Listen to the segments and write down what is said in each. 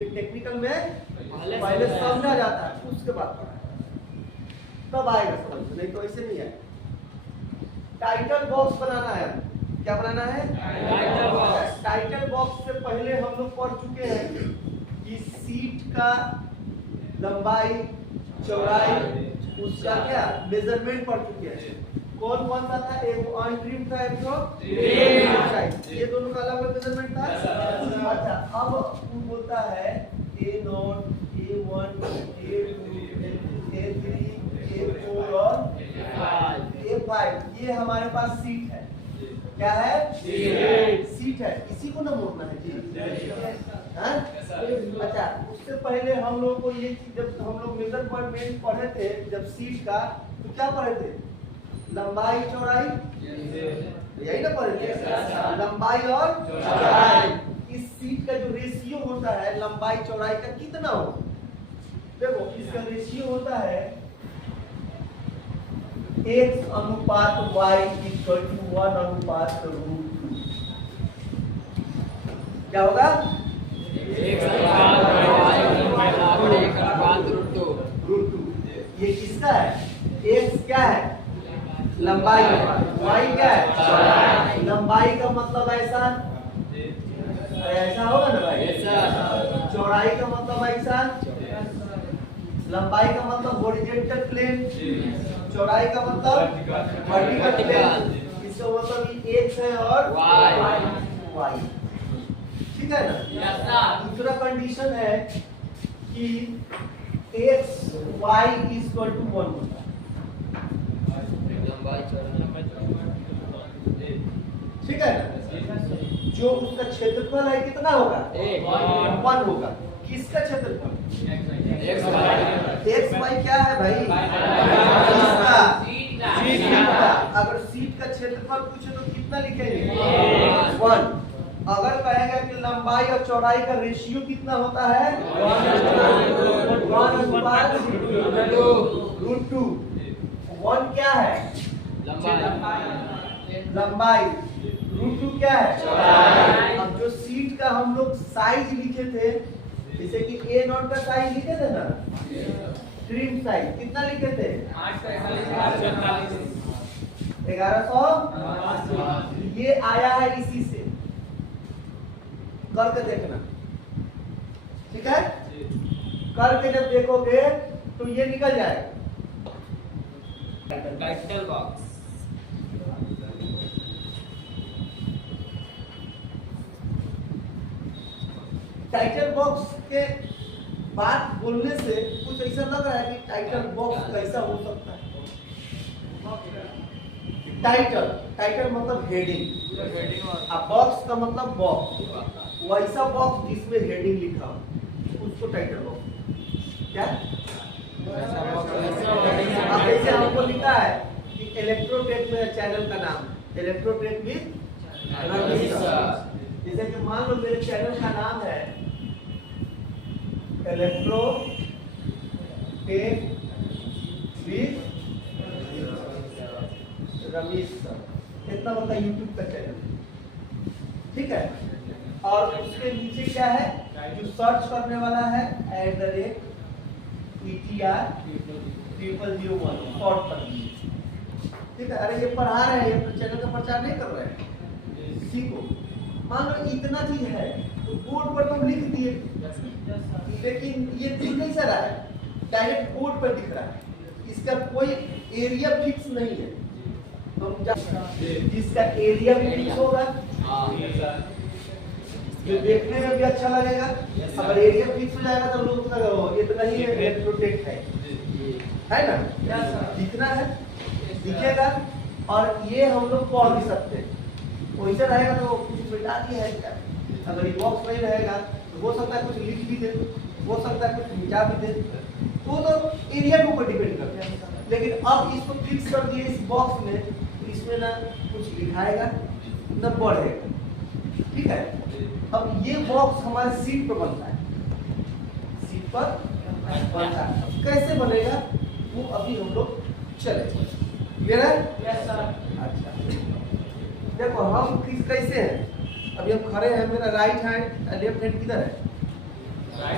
Technical में पहले समझा जाता है उसके बाद पढ़ा तब आएगा समझ में, नहीं तो ऐसे नहीं आएगा। टाइटल बॉक्स बनाना है, क्या बनाना है? Title box. टाइटल बॉक्स से पहले हम लोग पढ़ चुके हैं कि सीट का लंबाई चौड़ाई उसका क्या मेजरमेंट पढ़ चुके हैं। कौन कौन सा था? एक अनट्रिम था, एक तो ये दोनों का अलग मेजरमेंट था। अच्छा, अब वो बोलता है A0, A1, A2, A3, A4 और A5। ये हमारे पास सीट है। क्या है? सीट है। इसी को ना मोड़ना है जी। अच्छा, उससे पहले हम लोग को ये जब हम लोग मेजरमेंट पढ़े थे जब सीट का, तो क्या पढ़े थे? लंबाई चौड़ाई, यही ना पढ़े थे? लंबाई और चौड़ाई। इस सीट का जो रेशियो होता है लंबाई चौड़ाई का कितना हो? देखो इसका रेशियो होता है x अनुपात y इक्वल टू 1 अनुपात √2। क्या होगा? √2। ये किसका है? x क्या है? लंबाई। y क्या है? चौड़ाई। लंबाई का मतलब ऐसा होगा ना भाई? चौड़ाई का मतलब ऐसा। लंबाई का मतलब हॉरिजॉन्टल प्लेन, चौड़ाई का मतलब वर्टिकल प्लेन। इसका मतलब x है और y। ठीक है ना? दूसरा कंडीशन है कि x y इक्वल टू 1 होता है। ठीक है ना? जो उसका क्षेत्रफल है कितना होगा? 1 होगा। किसका क्षेत्रफल? x y क्या है भाई? इसका। अगर सीट का क्षेत्रफल पूछे तो कितना लिखेंगे? 1। अगर कहेगा कि लंबाई और चौड़ाई का रेशियो कितना होता है? 1 अनुपात √2। 1 क्या है? लंबाई। √2 क्या है? चौड़ाई। अब जो सीट का हम लोग साइज लिखे थे, जैसे कि A0 का साइज लिखे थे ना, ट्रिम साइज कितना लिखे थे? 1100। ये आया है इसी से, करके देखना। ठीक है? करके जब देखोगे तो ये निकल जाएगा। Title box. टाइटल बॉक्स के बात बोलने से कुछ ऐसा लग रहा है कि टाइटल बॉक्स कैसा हो सकता है? टाइटल मतलब हेडिंग, और बॉक्स का मतलब बॉक्स। वैसा बॉक्स जिसमें हेडिंग लिखा हो उसको टाइटल बॉक्स। क्या? अब जैसे हमको लिखा है कि इलेक्ट्रोटेक में चैनल का नाम इलेक्ट्रोटेक विद रमेश। जैसे कि मान लो मेरे चैनल का नाम है इलेक्ट्रोटेक विद रमेश सर, कितना मतलब यूट्यूब का चैनल। ठीक है? और उसके नीचे क्या है जो सर्च करने वाला है? @ETR 0001 शॉर्ट पर। ठीक है? अरे ये पढ़ा रहे हैं, ये चैनल का प्रचार नहीं कर रहे हैं। सीखो। मान लो इतना चीज है तो बोर्ड पर तुम लिख दिए, लेकिन ये दिख नहीं रहा है, डायरेक्ट बोर्ड पर दिख रहा है। इसका कोई एरिया फिक्स नहीं है। जिसका एरिया भी फिक्स होगा जो देखने में भी अच्छा लगेगा। अगर एरिया फिक्स हो जाएगा तो लोग इतना ही इलेक्ट्रोटेक है ना? दिखना है, दिखेगा। और ये हम लोग पढ़ भी सकते हैं। वैसे रहेगा तो कुछ मिटा दिया है क्या? अगर ये बॉक्स नहीं रहेगा तो हो सकता है कुछ लिख भी दे, हो सकता है कुछ मिटा भी दे, तो एरिया के ऊपर डिपेंड करता है। लेकिन अब इसको फिक्स कर दिए इस बॉक्स में, तो इसमें ना कुछ लिखाएगा ना बढ़ेगा। ठीक है? अब ये बॉक्स हमारे सीट पर बनता है, सीट पर बनता है। कैसे बनेगा वो अभी हम लोग चले। क्लियर है? अच्छा, देखो हम कैसे हैं। अभी हम खड़े हैं, मेरा राइट हैंड लेफ्ट हैंड किधर है?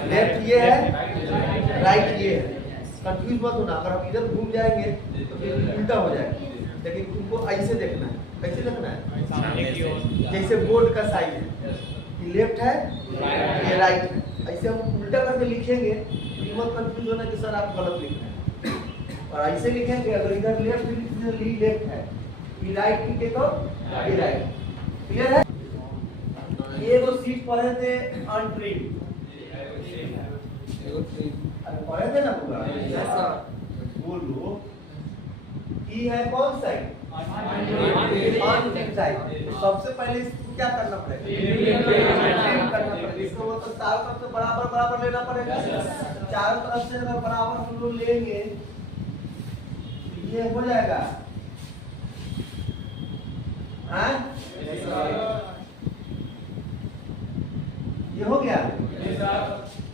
लेफ्ट ये है, राइट ये है। कंफ्यूज मत होना, अगर हम इधर घूम जाएंगे तो फिर उल्टा हो जाएगा। लेकिन तुमको ऐसे देखना है। कैसे देखना है? जैसे बोर्ड का साइज है, ये लेफ्ट है, ये राइट है। ऐसे हम उल्टा करके लिखेंगे तो मत कंफ्यूज होना कि सर आप गलत लिख रहे हैं। और ऐसे लिखेंगे, अगर इधर लेफ्ट लेफ्ट है, ये राइट लिखे तो ये राइट। क्लियर है? ये वो सीट पढ़े थे अनट्रिम, पढ़े थे ना पूरा? बोलो ई है कौन साइड? अनट्रिम साइड। सबसे पहले इसको क्या करना पड़ेगा? ट्रिम करना पड़ेगा। इसको मतलब चारों तरफ से बराबर बराबर लेना पड़ेगा। चारों तरफ से अगर बराबर हम लोग लेंगे ये हो जाएगा। हाँ? ये हो गया।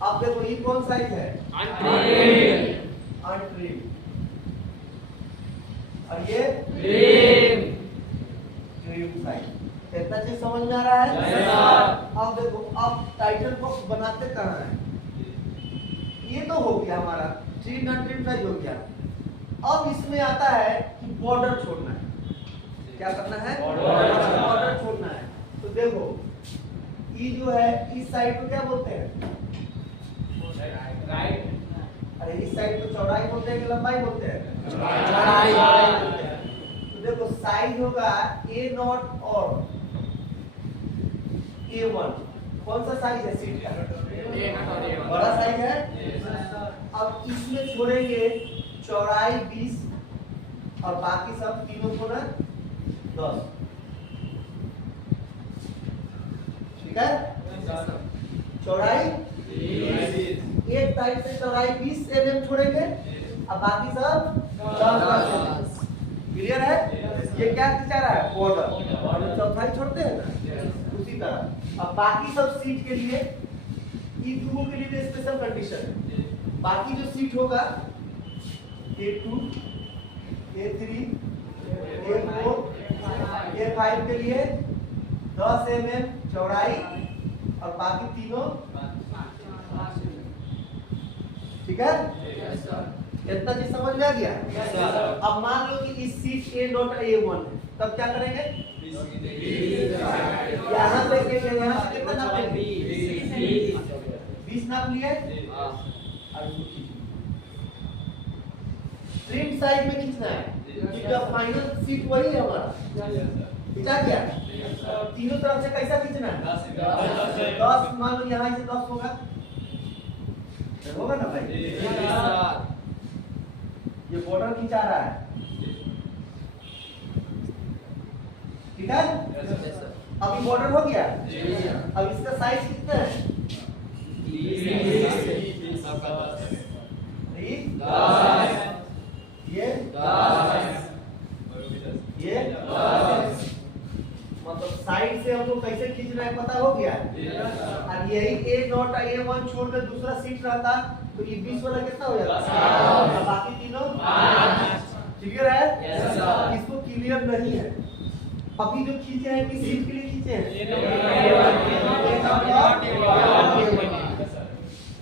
अब देखो ये कौन साइज है? अनट्रिम। और ये ट्रिम साइज। कितना चीज समझ में आ रहा है? अब देखो, अब टाइटल बॉक्स बनाते कहाँ है? ये तो हो गया हमारा ट्रिम अनट्रिम साइज हो गया। अब इसमें आता है कि बॉर्डर छोड़ना है। क्या करना है? बॉर्डर छोड़ना है। तो देखो ये जो है इस साइड को क्या बोलते हैं? राइट। अरे इस साइड को चौड़ाई बोलते हैं कि लंबाई बोलते हैं? चौड़ाई। तो देखो साइज होगा A0 और A1। कौन सा साइज है सीट का? बड़ा साइज है। अब इसमें छोड़ेंगे चौड़ाई 20 और बाकी सब तीनों को ना 10। ठीक है? चौड़ाई एक साइड से चौड़ाई 20 mm छोड़ेंगे और बाकी सब 10। क्लियर है? ये क्या खींचा रहा है? बॉर्डर। चौथाई छोड़ते हैं ना, उसी तरह। अब बाकी सब सीट के लिए ये दोनों के लिए स्पेशल कंडीशन है। बाकी जो सीट होगा A2, A3, A4, A5 के लिए 10 mm चौड़ाई और बाकी तीनों। ठीक है? इतना चीज समझ में आ गया? अब मान लो कि इस सीट A0 A1 है, तब क्या करेंगे? यहाँ से कितना नाप लेंगे? 20 नाप लिए। ट्रिम साइड में खींचना है क्योंकि अब फाइनल सीट वही है हमारा। खींचा गया? तीनों तरफ से कैसा खींचना है? 10। मान लो यहाँ से 10 होगा ना भाई? ये बॉर्डर खींचा रहा है। ठीक है? अब ये बॉर्डर हो गया। अब इसका साइज कितना है? 10। ये 10। मतलब साइड से हम लोग कैसे खींच रहे हैं पता हो गया। और यही A0 A1 छोड़कर दूसरा सीट रहता तो ये 20 वाला कितना हो जाता? बाकी तीनों। क्लियर है? इसको क्लियर नहीं है। अभी जो खींचे हैं किस सीट के लिए खींचे हैं?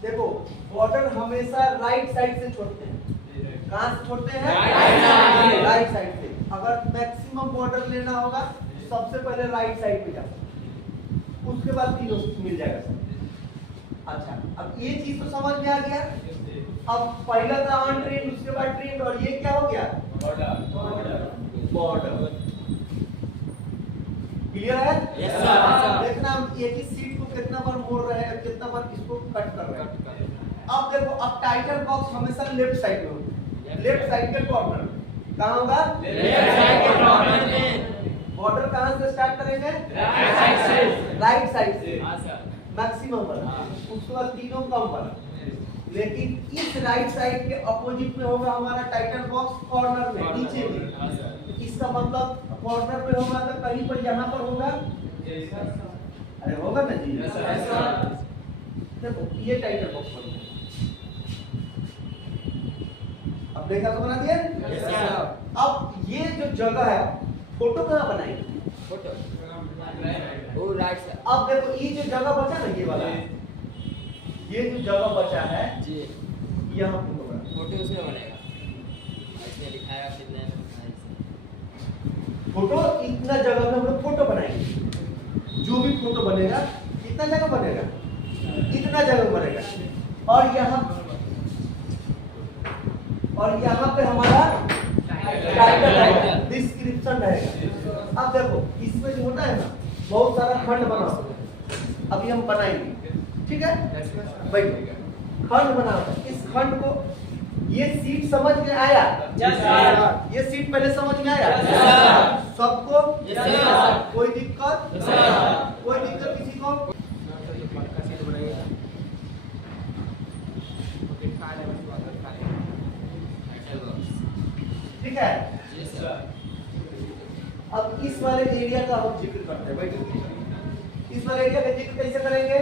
देखो बॉर्डर हमेशा राइट साइड से छोड़ते हैं। कहां से छोड़ते हैं? राइट साइड से। अगर मैक्सिमम बॉर्डर लेना होगा सबसे पहले राइट साइड पे जाओ, उसके बाद तीनों मिल जाएगा। अच्छा, अब ये चीज तो समझ में आ गया। अब पहला था अनट्रिम्ड, उसके बाद ट्रिम्ड, और ये क्या हो गया? बॉर्डर। क्लियर है? Yes sir. देखना हम एक ही सीट को कितना बार मोड़ रहे हैं, कितना बार इसको कट कर रहे हैं। अब देखो, अब टाइटल बॉक्स हमेशा लेफ्ट साइड में होगा। लेफ्ट साइड के कॉर्नर कहां होगा? लेफ्ट साइड के कॉर्नर में। बॉर्डर कहां से स्टार्ट करेंगे? राइट साइड से। मैक्सिमम वाला, उसके बाद तीनों कम वाला। लेकिन इस राइट साइड के अपोजिट में होगा हमारा टाइटल बॉक्स कॉर्नर में, नीचे में। इसका मतलब कॉर्नर पे होगा तो कहीं पर यहाँ पर होगा। अरे होगा ना जी? देखो ये टाइटल बॉक्स बन गया। अब देखा तो बना दिया? अब ये जो जगह है, फोटो कहाँ बनाएंगे? फोटो वो राइट साइड। अब देखो ये जो जगह बचा ना, ये वाला ये जो जगह बचा है जी यहाँ फोटो बना। फोटो उसमें बनेगा, इसमें दिखाएगा कितने में फोटो इतना जगह में हम लोग फोटो बनाएंगे। जो भी फोटो बनेगा कितना जगह बनेगा, इतना जगह बनेगा। और यहाँ पे हमारा टाइटल रहेगा, डिस्क्रिप्शन रहेगा। अब देखो इसमें जो होता है ना, बहुत सारा खंड बना होता है। अभी हम बनाएंगे, ठीक है, बैठो। खंड बना होता है। इस खंड को, ये सीट समझ में आया? ये सीट पहले समझ में आया? सबको? कोई दिक्कत? कोई दिक्कत किसी को? ठीक है। अब इस वाले एरिया का हम जिक्र करते हैं। बैठो। इस वाले एरिया का जिक्र कैसे करेंगे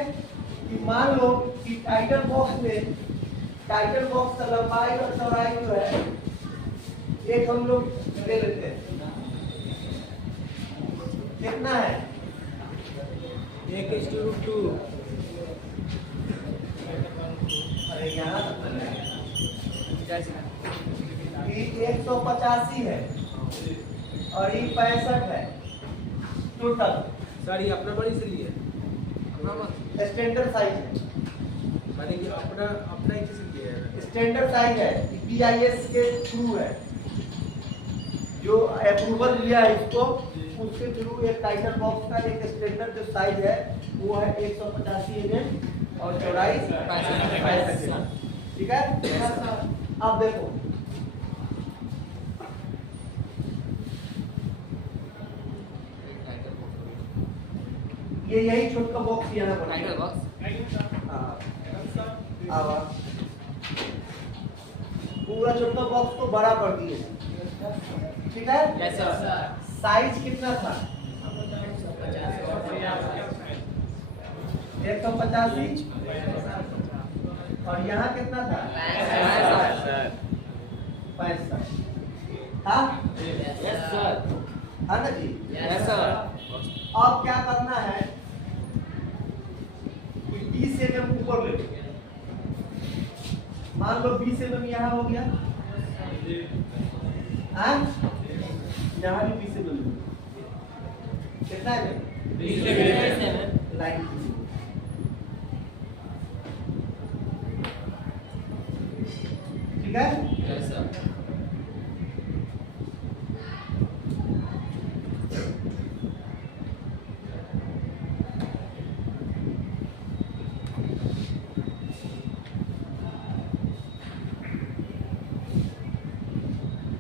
कि मान लो कि टाइटल बॉक्स का लंबाई और चौड़ाई जो है एक हम लोग ले लेते हैं। कितना है? 1:2। अरे यहाँ ये 185 है और ये 65 है टोटल। सर ये अपना बड़ी से लिए स्टैंडर्ड साइज है, माने कि अपना अपना ही से लिए है। स्टैंडर्ड साइज है, BIS के थ्रू है। जो अप्रूवल लिया है इसको, उसके थ्रू एक टाइटल बॉक्स का एक स्टैंडर्ड जो साइज है वो है 185 mm और चौड़ाई 65। ठीक है। अब देखो ये यही छोटा बॉक्स यहाँ पर टाइटल बॉक्स पूरा छोटा बॉक्स को बड़ा कर दिए। ठीक है। Yes sir. साइज कितना था? 185 और यहाँ कितना था? 65। हाँ यस सर। हाँ ना जी। Yes sir. अब क्या करना है कि 20 mm ऊपर ले लो। मान लो 20 mm यहाँ हो गया, हाँ यहाँ भी 20 mm। कितना है? 20 लाइन। ठीक है। Yes sir.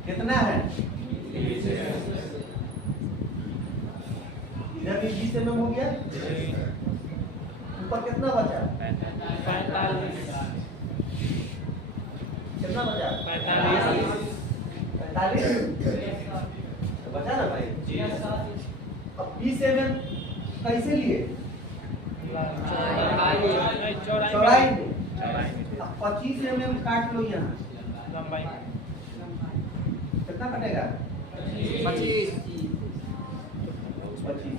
कितना है? इधर भी 20 mm हो गया। ऊपर कितना बचा? 45। कितना बचा? 45। बचा ना भाई? अब 20 mm कैसे लिए? चौड़ाई में। अब 25 mm काट लो यहाँ। कितना कटेगा? 25। 25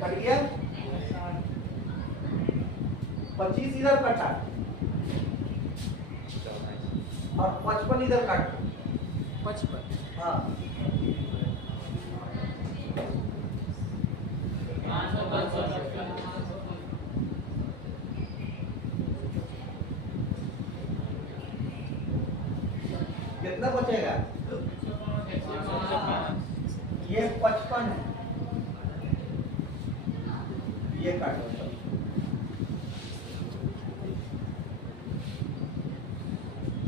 कट गया। 25 इधर कटा और 55 इधर काट। 55। हाँ कितना बचेगा? ये 55 है, ये काटो।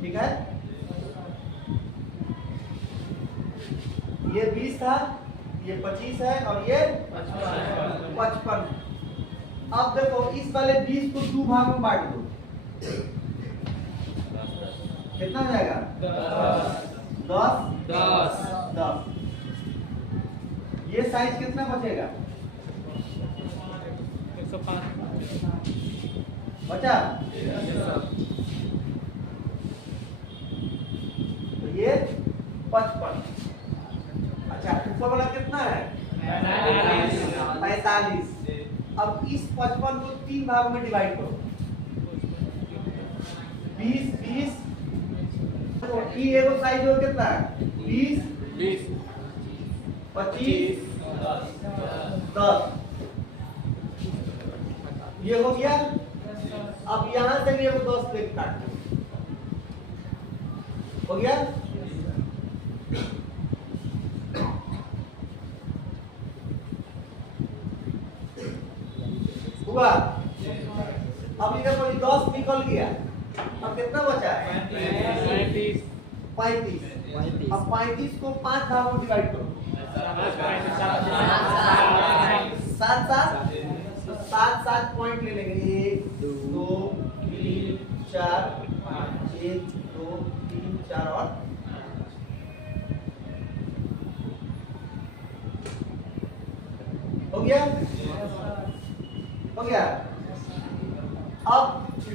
ठीक है। ये 20 था, ये 25 है और ये 55 है। अब देखो इस वाले 20 को 2 भाग में बांट दो। कितना हो जाएगा? 10। ये साइज कितना बचेगा? 105 बचा। तो ये 55। अच्छा ऊपर वाला कितना है? 45। अब इस 55 को 3 भागों में डिवाइड करो। 20 20 तो ई एगो साइज हो कितना है? 20 25 10 ये हो गया। अब यहां से भी एगो 10 लेके काट हो गया। हुआ। अब इधर कोई 10 निकल गया, अब कितना बचा है? 35। अब 35 को 5 भागों में डिवाइड करो। 7 पॉइंट ले लेंगे। 1 2 3 4 5 1 2 3 4 और हो गया। हो गया। अब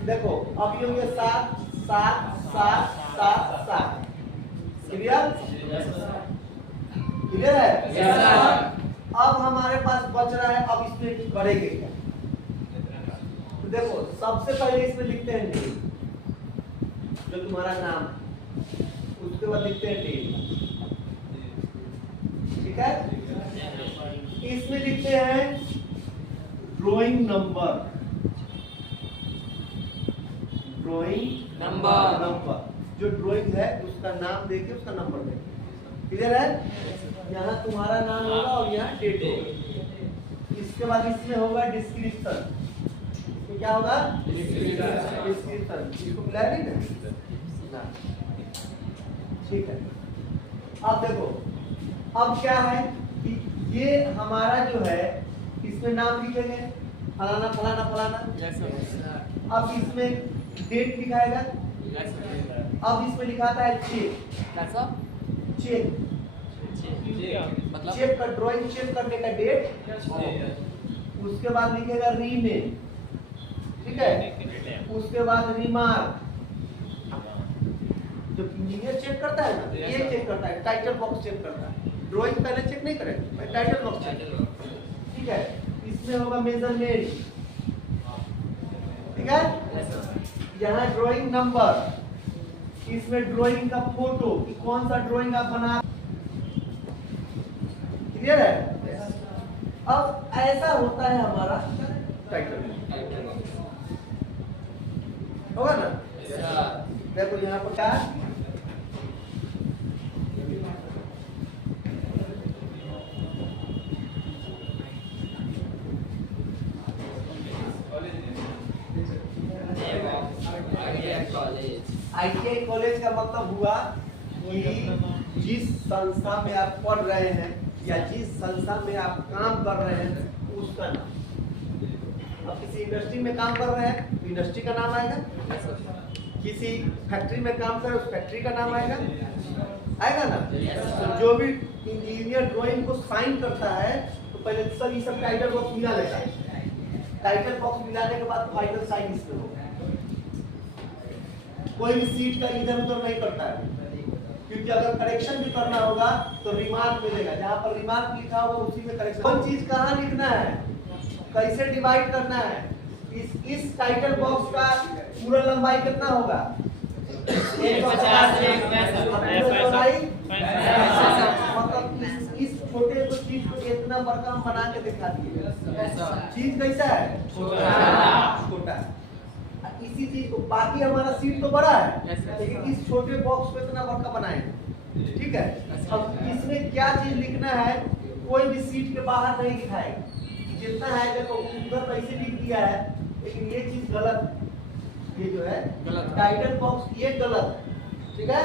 देखो, अब ये हो गया 7 7 7 7 7। क्लियर? क्लियर है? अब हमारे पास बच रहा है, अब इसमें करेंगे क्या? तो देखो, सबसे पहले इसमें लिखते हैं नेम, जो तुम्हारा नाम, उसके बाद लिखते हैं डेट। ठीक है? इसमें लिखते हैं ड्राइंग नंबर। ड्राइंग नंबर जो ड्राइंग है उसका नाम देके उसका नंबर देके। क्लियर है? यहाँ तुम्हारा नाम होगा और यहाँ डेट होगा। इसके बाद इसमें होगा डिस्क्रिप्शन। तो क्या होगा? डिस्क्रिप्शन। इसको क्लियर नहीं ना? ठीक है। अब देखो, अब क्या है कि ये हमारा जो है, इसमें नाम लिखेंगे फलाना फलाना फलाना। अब इसमें डेट लिखाएगा। अब इसमें लिखाता है चेक। चेक मतलब चेक का ड्राइंग चेक करने का डेट। उसके बाद लिखेगा रीनेम। ठीक है? उसके बाद रिमार्क, जो इंजीनियर चेक करता है ना, ये चेक करता है, टाइटल बॉक्स चेक करता है। ड्राइंग पहले चेक नहीं करेगा, टाइटल बॉक्स चेक। ठीक है? इसमें होगा मेजरमेंट। ठीक है? यहाँ ड्राइंग नंबर, इसमें ड्राइंग का फोटो कि कौन सा ड्राइंग आप बना। क्लियर है? अब ऐसा होता है हमारा टाइटल। होगा ना? देखो यहाँ पर क्या ITI कॉलेज का मतलब हुआ कि जिस संस्था में आप पढ़ रहे हैं या जिस संस्था में आप काम कर रहे हैं उसका नाम। अब किसी इंडस्ट्री में काम कर रहे हैं तो इंडस्ट्री का नाम आएगा। किसी फैक्ट्री में काम कर रहे हैं उस फैक्ट्री का नाम आएगा। आएगा ना? तो जो भी इंजीनियर ड्राइंग को साइन करता है तो पहले सब ये सब टाइटल बॉक्स मिला लेता है। टाइटल बॉक्स मिलाने के बाद फाइनल साइन इसमें होगा। कोई भी सीट का इधर उधर नहीं करता है, क्योंकि अगर करेक्शन भी करना होगा तो रिमार्क मिलेगा। जहाँ पर रिमार्क लिखा होगा उसी में करेक्शन। कौन चीज कहाँ लिखना है, कैसे डिवाइड करना है। इस टाइटल बॉक्स का पूरा लंबाई कितना होगा? 150 मतलब इस छोटे को चीज को इतना बड़का हम बना के दिखा दिए। चीज कैसा है? छोटा। इसी चीज को, बाकी हमारा सीट तो बड़ा है लेकिन इस छोटे बॉक्स को इतना बड़का बनाएंगे। ठीक है? अब इसमें क्या चीज लिखना है, कोई भी सीट के बाहर नहीं दिखाएगा। जितना है देखो उधर कैसे लिख दिया है, लेकिन ये चीज गलत। ये जो है टाइटल बॉक्स ये गलत। ठीक है?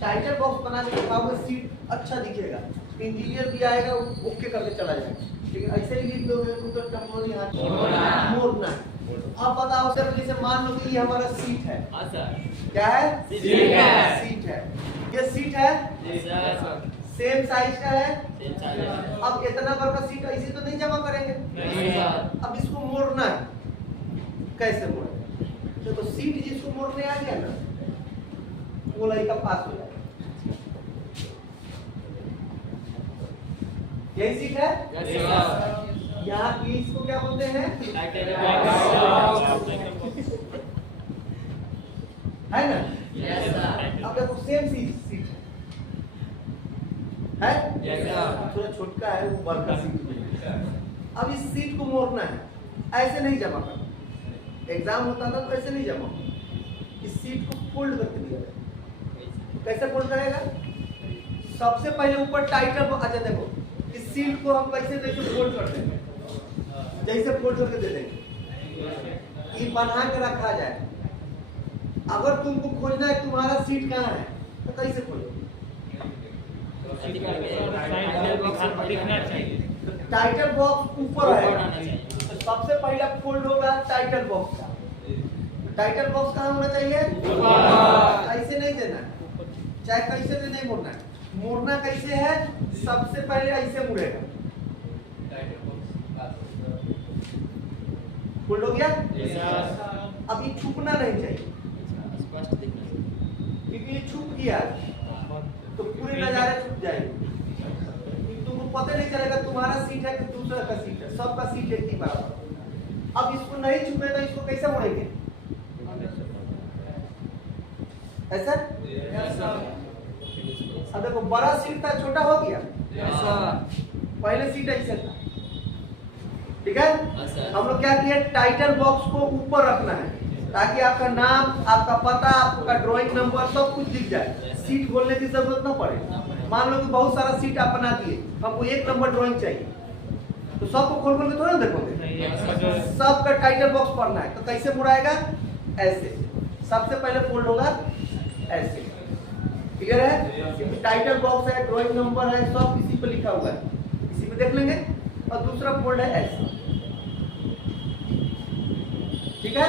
टाइटल बॉक्स बना के दिखाओगे सीट अच्छा दिखेगा, इंजीनियर भी आएगा ओके करके चला जाएगा। लेकिन ऐसे ही लिख दोगे तो टेक्नोलॉजी हाथ मोड़ना है। अब बताओ सर, जैसे मान लो कि ये हमारा सीट है। क्या है? सीट है। ये सीट है, सेम साइज का है। अब इतना बड़ा सीट ऐसे तो नहीं जमा करेंगे। अब इसको मोड़ना है, कैसे मोड़े? तो सीट जिसको मोड़ने आ गया ना, वो लड़का पास हो जाएगा। यही सीट है। यहाँ की इसको क्या बोलते हैं? टाइटल है ना? यस सर अब देखो सेम सीट है यस सर थोड़ा छोटका है वो बड़ा सीट। अब इस सीट को मोड़ना है, ऐसे नहीं जमा करना। एग्जाम होता था तो ऐसे नहीं जमा होता। इस सीट को फोल्ड करके दिया जाए। कैसे फोल्ड करेगा? सबसे पहले ऊपर टाइटल। अच्छा देखो इस सीट को हम कैसे जैसे फोल्ड करते हैं, जैसे फोल्ड करके दे देंगे ये बना के रखा जाए। अगर तुमको खोजना है तुम्हारा सीट कहाँ है तो कैसे खोलोगे? दिखना चाहिए टाइटल बॉक्स ऊपर है ऊपर आना चाहिए। तो सबसे पहला फोल्ड होगा टाइटल बॉक्स का। टाइटल बॉक्स कहाँ होना चाहिए? ऐसे नहीं देना, चाहे कैसे भी नहीं मोड़ना है। मोड़ना कैसे है? सबसे पहले ऐसे मुड़ेगा। फोल्ड हो गया? यस सर अब ये छुपना नहीं चाहिए, स्पष्ट दिखना चाहिए क्योंकि ये छुप गया तो पूरे नजारे छुप जाएंगे। तुमको पता नहीं चलेगा तुम्हारा सीट है कि दूसरा का सीट है, सबका सीट एक ही बराबर। अब इसको नहीं छुपे तो इसको कैसे मोड़ेंगे? ऐसा? अब देखो बड़ा सीट था छोटा हो गया। पहले सीट ऐसे था, ठीक है? हम लोग क्या किए? टाइटल बॉक्स को ऊपर रखना है ताकि आपका नाम, आपका पता, आपका ड्राइंग नंबर सब कुछ दिख जाए। सीट बोलने की जरूरत ना पड़े। मान लो कि बहुत सारा सीट आप बना दिए, हमको 1 नंबर ड्राइंग चाहिए तो सबको खोल खोल के थोड़ा देखोगे। सबका टाइटल बॉक्स पढ़ना है तो कैसे मुड़ाएगा? ऐसे। सबसे पहले फोल्ड होगा ऐसे। क्लियर है? टाइटल बॉक्स है, ड्राइंग नंबर है, सब इसी पे लिखा हुआ है, इसी पे देख लेंगे। और दूसरा फोल्ड है ऐसा, ठीक है?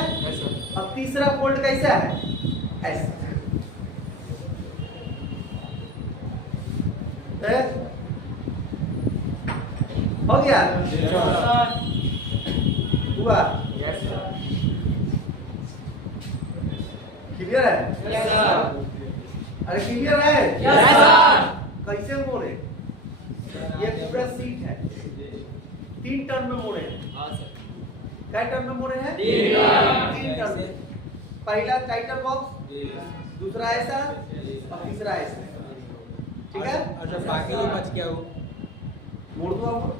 अब तीसरा फोल्ड कैसा है? ऐसा। हो गया? हुआ? क्लियर है? यस सर अरे क्लियर है? यस सर कैसे मोड़े? ये पूरा सीट है, 3 टर्न में मोड़े हैं। हां सर क्या टर्न में मोड़े हैं? 3 टर्न में। पहला टाइटल बॉक्स, दूसरा ऐसा और तीसरा ऐसा, ठीक है? अच्छा बाकी जो बच गया वो मोड़ दो आप।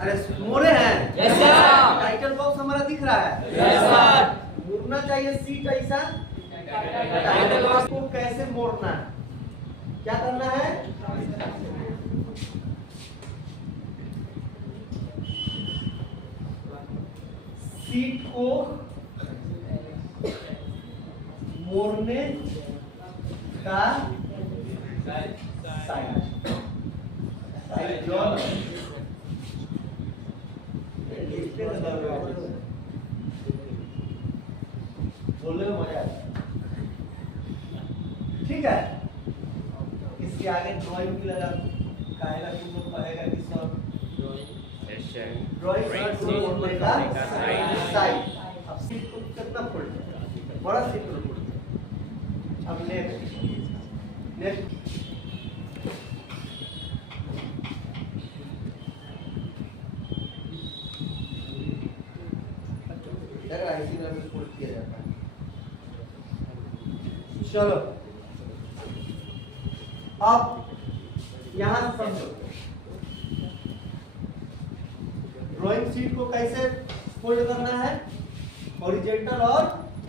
अरे मोड़े हैं? यस सर टाइटल बॉक्स हमारा दिख रहा है। यस सर मुड़ना चाहिए सीट ऐसा। टाइटल बॉक्स को कैसे मोड़ना है? क्या करना है? सीट को मोड़ने का साइड जो बोलने में मजा आता है, ठीक है? इसके आगे ड्राइंग भी लगा कहेगा, तुम लोग कहेगा कि सर ड्राइंग मोड़ने का साइड। अब सीट को कितना फोल्ड करना? बड़ा सीट को फोल्ड करना। अब नेक्स्ट इसी तरह से फोल्ड किया जाता है। चलो अब यहां से समझो ड्राइंग शीट को कैसे फोल्ड करना है। हॉरिजॉन्टल और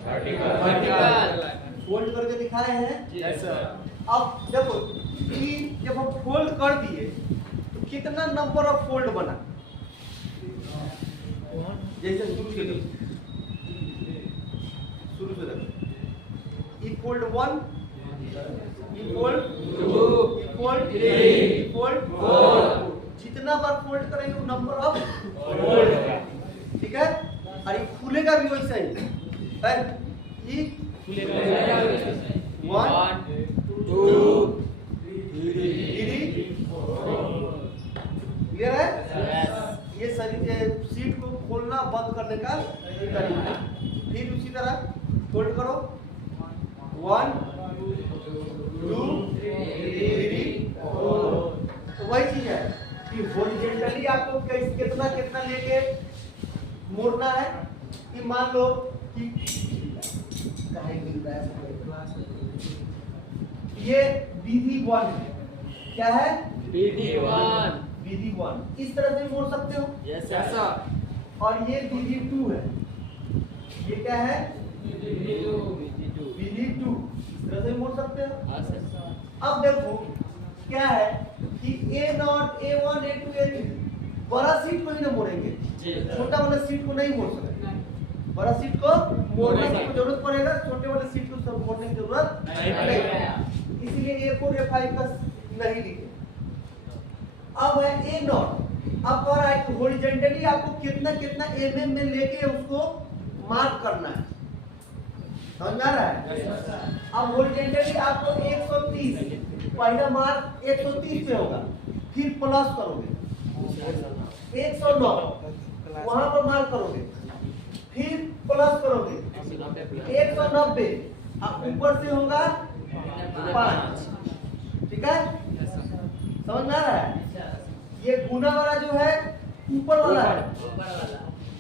वर्टिकल फोल्ड करके दिखाए हैं। यस सर अब देखो कि जब हम फोल्ड कर दिए तो कितना नंबर ऑफ फोल्ड बना। जैसे शुरू से देखो ई फोल्ड 1, ई फोल्ड 2, ई फोल्ड 3, ई फोल्ड 4। जितना बार फोल्ड करेंगे वो नंबर ऑफ फोल्ड, ठीक है? और ये खुलेगा भी वैसा ही है। ई 1, 2, 3, 4। क्लियर है? ये शरीर सीट को खोलना बंद करने का तरीका। फिर उसी तरह फोल्ड करो 1, 2, 3, कि हॉरिजॉन्टली आपको कितना कितना लेके मोड़ना है। कि मान लो कि काहे गिर रहा है, ये विधि 1 है। क्या है? विधि 1 इस तरह से मोड़ सकते हो। Yes sir. और ये विधि 2 है। ये क्या है? विधि 2। विधि 2 इस तरह से मोड़ सकते हो। हाँ सर। अब देखो क्या है कि A0 A1 A2 A3 बड़ा सीट को ही ना मोड़ेंगे, छोटा वाला सीट को नहीं मोड़ सकते। बड़ा सीट को मोड़ने की जरूरत पड़ेगा, छोटे वाले सीट को सब मोड़ने की जरूरत नहीं पड़ेगा। इसीलिए A4 A5 का नहीं लिखे। अब है A0। अब कह रहा है कि हॉरिजॉन्टली आपको कितना कितना mm में लेके उसको मार्क करना है। समझ में आ रहा है? अब हॉरिजॉन्टली आपको 130 पहला मार्क 130 पे होगा, फिर प्लस करोगे 109 वहां पर मार्क करोगे, फिर प्लस करोगे 190, अब ऊपर से होगा 5। ठीक है? समझ में आ रहा है? ये गुना वाला जो है ऊपर वाला है।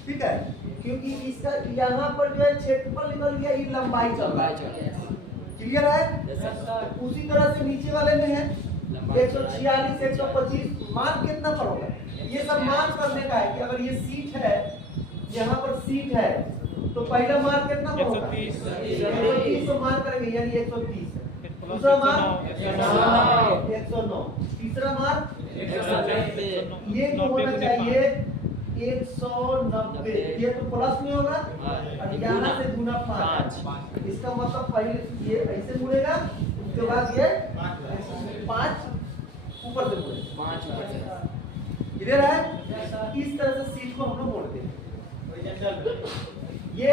ठीक है? क्योंकि इसका यहाँ पर जो है क्षेत्रफल निकल गया, ये लंबाई चल रहा है। क्लियर है? उसी तरह से नीचे वाले में है 146 125 मान कितना पर होगा। ये सब मान करने का है कि अगर ये सीट है, यहाँ पर सीट है, तो पहला मान कितना पर होगा? 130 तो मान करेंगे यानी 130। दूसरा मान 109, तीसरा मान ये तो होना चाहिए 190। ये तो प्लस में होगा और यहाँ से गुना 5। इसका मतलब पहले ये ऐसे मुड़ेगा, उसके बाद ये 5 ऊपर से मुड़ेगा। 5 ऊपर से। क्लियर है? इस तरह से सीट को हम लोग मोड़ते हैं। ये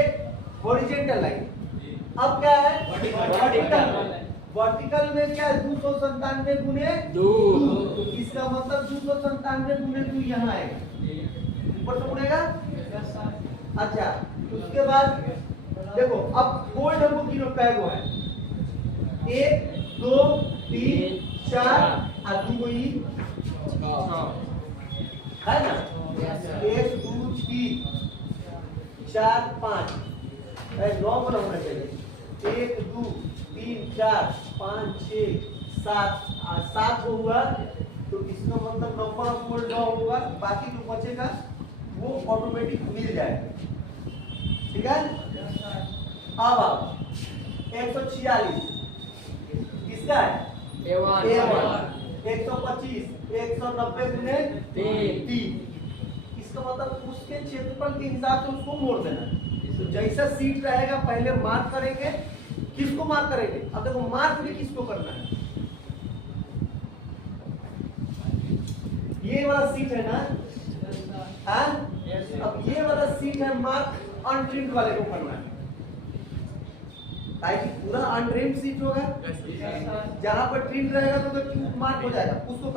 हॉरिजॉन्टल लाइन। अब क्या है? वर्टिकल। वर्टिकल में क्या है? 297 गुने 2। इसका मतलब 297 गुने 2 यहाँ आएगा, ऊपर से मुड़ेगा। अच्छा, उसके बाद देखो अब बोल्ड हमको किलो कैगो है 1 2 3 4 और 2 ही है ना। 1 2 3 4 5 9 बना होना चाहिए। 1 2 3 4 5 6 7 7 को हुआ तो इसका मतलब नंबर ऑफ बोल्ट 9 होगा, बाकी जो बचेगा वो ऑटोमेटिक मिल जाएगा। ठीक है? अब आप 146 किसका है? A1। 125 190 गुने 3। इसका मतलब उसके क्षेत्रफल के हिसाब से उसको मोड़ देना है। तो जैसा सीट रहेगा पहले मार्क करेंगे। किसको मार्क करेंगे? अब देखो मार्क भी किसको करना है? ये वाला सीट है ना, हाँ? अब ये वाला सीट है मार्क अनट्रिम्ड वाले को करना है, ताकि पूरा अनट्रिम्ड सीट होगा। जहां पर ट्रिम रहेगा तो मार्क हो जाएगा उसको